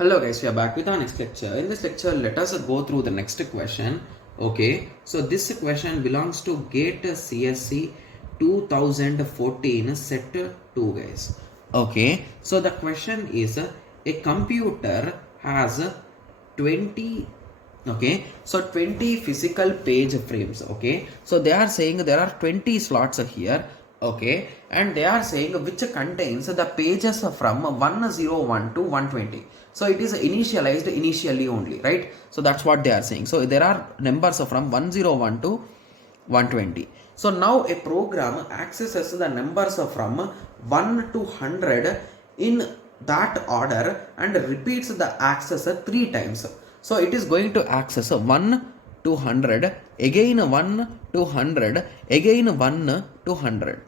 Hello guys, we are back with our next lecture. In this lecture, let us go through the next question. Okay, so this question belongs to GATE CSC 2014 set 2 guys. Okay, so the question is a computer has 20, okay, so 20 physical page frames. Okay, so they are saying there are 20 slots here. Okay, and they are saying which contains the pages from 101 to 120. So it is initialized initially only, right? So that's what they are saying. So there are numbers from 101 to 120. So now a program accesses the numbers from 1 to 100 in that order and repeats the access 3 times. So it is going to access 1 to 100, again 1 to 100, again 1 to 100.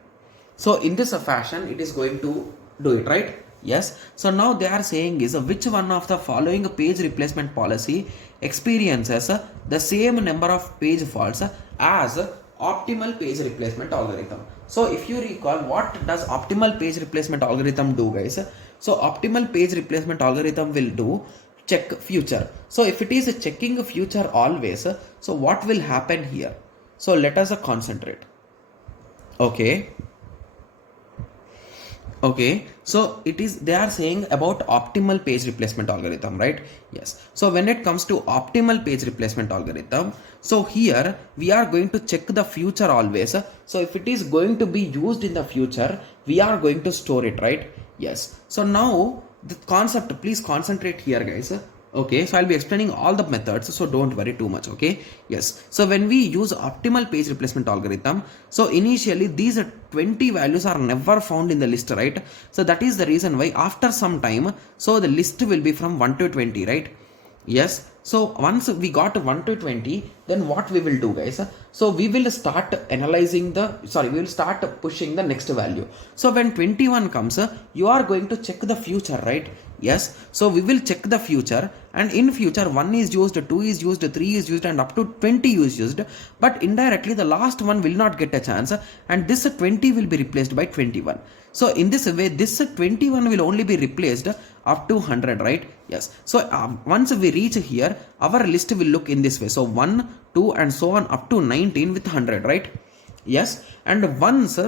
So in this fashion it is going to do it, right? Yes. So now they are saying is which one of the following page replacement policy experiences the same number of page faults as optimal page replacement algorithm. So if you recall, what does optimal page replacement algorithm do, guys? So optimal page replacement algorithm will do check future. So if it is checking future always, so what will happen here? So let us concentrate. Okay, so it is, they are saying about optimal page replacement algorithm, right? Yes. So when it comes to optimal page replacement algorithm, so here we are going to check the future always. So if it is going to be used in the future, we are going to store it, right? Yes. So now the concept, please concentrate here, guys. Okay, so I'll be explaining all the methods, so don't worry too much. Okay, yes. So when we use optimal page replacement algorithm, so initially these 20 values are never found in the list, right? So that is the reason why after some time, so the list will be from 1 to 20, right? Yes. So once we got 1 to 20, then what we will do, guys? So we will start analyzing we will start pushing the next value. So when 21 comes, you are going to check the future, right? Yes. So we will check the future, and in future 1 is used, 2 is used, 3 is used, and up to 20 is used. But indirectly the last one will not get a chance, and this 20 will be replaced by 21. So in this way, this 21 will only be replaced up to 100, right? Yes. So once we reach here, our list will look in this way. So 1, 2 and so on up to 19 with 100, right? Yes. And once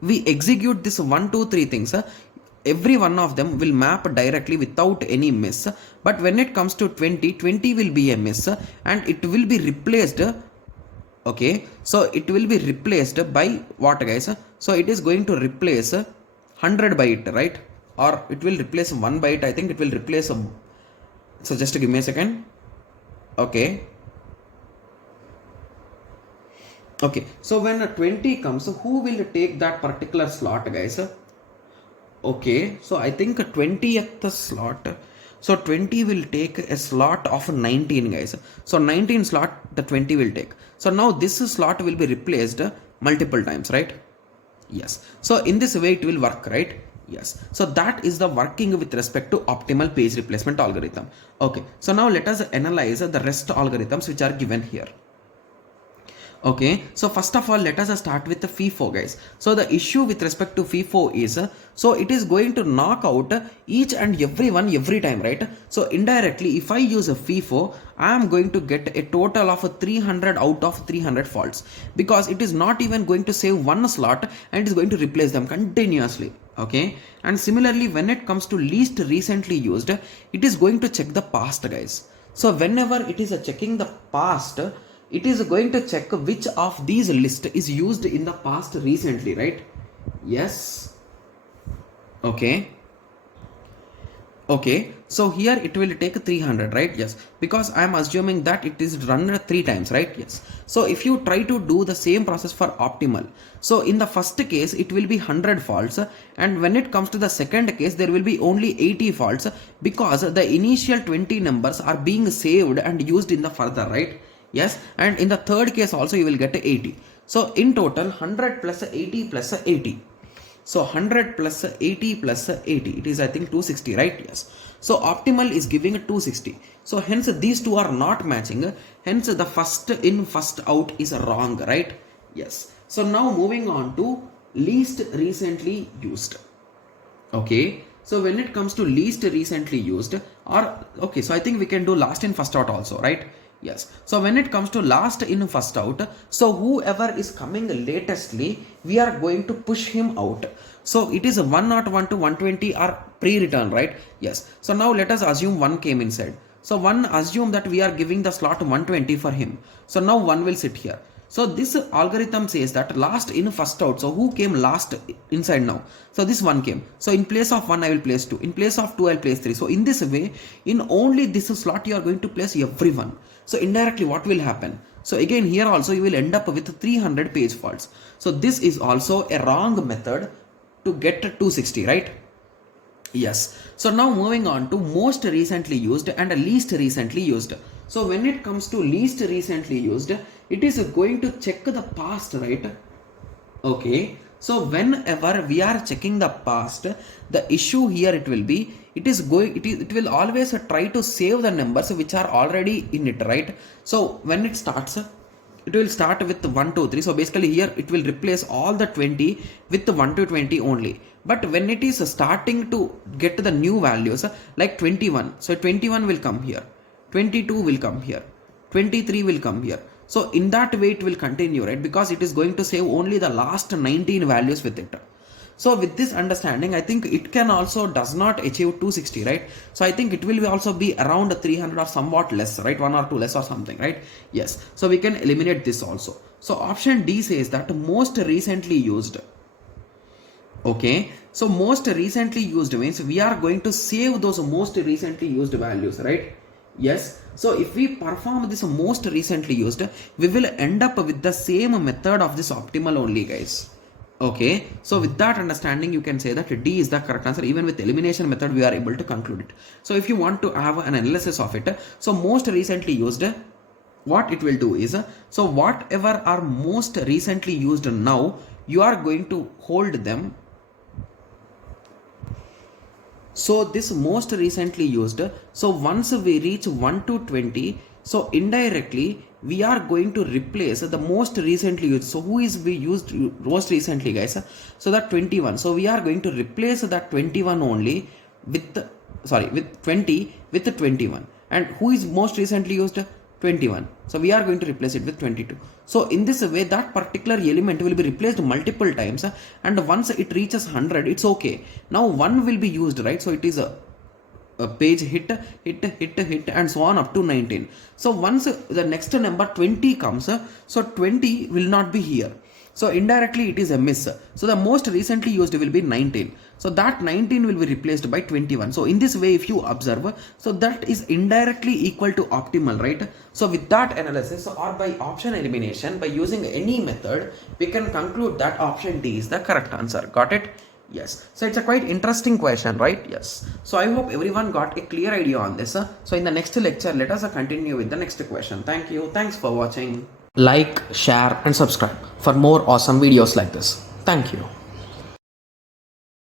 we execute this 1, 2, 3 things, every one of them will map directly without any miss. But when it comes to 20, 20 will be a miss, and it will be replaced. Okay, so it will be replaced by what, guys? So it is going to replace 100 by it, right? Or it will replace 1 by it. I think it will replace so just give me a second. Okay, so when 20 comes, who will take that particular slot, guys? Okay, so I think 20th slot. So 20 will take a slot of 19, guys. So 19 slot the 20 will take. So now this slot will be replaced multiple times, right? Yes. So in this way it will work, right? Yes. So that is the working with respect to optimal page replacement algorithm. Okay. So now let us analyze the rest algorithms which are given here. Okay, so first of all, let us start with the FIFO, guys. So the issue with respect to FIFO is, so it is going to knock out each and every one every time, right? So indirectly, if I use a FIFO, I am going to get a total of 300 out of 300 faults, because it is not even going to save one slot and it is going to replace them continuously. Okay, and similarly, when it comes to least recently used, it is going to check the past, guys. So whenever it is checking the past, it is going to check which of these list is used in the past recently, right? Yes. Okay, so here it will take 300, right? Yes, because I am assuming that it is run 3 times, right? Yes. So if you try to do the same process for optimal, so in the first case it will be 100 faults, and when it comes to the second case there will be only 80 faults, because the initial 20 numbers are being saved and used in the further, right? Yes. And in the third case also you will get 80. So in total 100 plus 80 plus 80. So 100 plus 80 plus 80, it is I think 260, right? Yes. So optimal is giving 260. So hence these two are not matching. Hence the first in first out is wrong, right? Yes. So now moving on to least recently used. Okay. So when it comes to least recently used, or okay, so I think we can do last in first out also, right? Yes. So when it comes to last in first out, so whoever is coming latestly, we are going to push him out. So it is a 101 to 120 are pre-return, right? Yes. So now let us assume one came inside. So one assume that we are giving the slot 120 for him. So now one will sit here. So this algorithm says that last in first out. So who came last inside now? So this one came. So in place of 1 I will place 2. In place of 2 I will place 3. So in this way, in only this slot you are going to place everyone. So indirectly what will happen? So again here also you will end up with 300 page faults. So this is also a wrong method to get 260, right? Yes. So now moving on to most recently used and least recently used. So when it comes to least recently used, it is going to check the past, right? Okay. So whenever we are checking the past, the issue here it will be, it will always try to save the numbers which are already in it, right? So when it starts, it will start with 1 2 3. So basically here it will replace all the 20 with 1 to 20 only. But when it is starting to get the new values like 21, so 21 will come here, 22 will come here, 23 will come here. So in that way it will continue, right? Because it is going to save only the last 19 values with it. So with this understanding, I think it can also does not achieve 260, right? So I think it will also be around 300 or somewhat less, right? 1 or 2 less or something, right? Yes. So we can eliminate this also. So option D says that most recently used. Okay. So most recently used means we are going to save those most recently used values, right? Yes. So if we perform this most recently used, we will end up with the same method of this optimal only, guys. Okay, so with that understanding, you can say that D is the correct answer. Even with elimination method, we are able to conclude it. So if you want to have an analysis of it, so most recently used, what it will do is, so whatever are most recently used now, you are going to hold them. So this most recently used, so once we reach 1 to 20, so indirectly we are going to replace the most recently used. So who is we used most recently, guys? So that 21. So we are going to replace that 21 only with 20 with 21. And who is most recently used? 21. So we are going to replace it with 22. So in this way, that particular element will be replaced multiple times, and once it reaches 100, it's okay. Now 1 will be used, right? So it is a page hit and so on up to 19. So once the next number 20 comes, so 20 will not be here. So indirectly it is a miss. So the most recently used will be 19. So that 19 will be replaced by 21. So in this way, if you observe, so that is indirectly equal to optimal, right? So with that analysis or by option elimination, by using any method, we can conclude that option D is the correct answer. Got it? Yes. So it's a quite interesting question, right? Yes. So I hope everyone got a clear idea on this. So in the next lecture, let us continue with the next question. Thank you. Thanks for watching. Like, share and subscribe for more awesome videos like this. Thank you.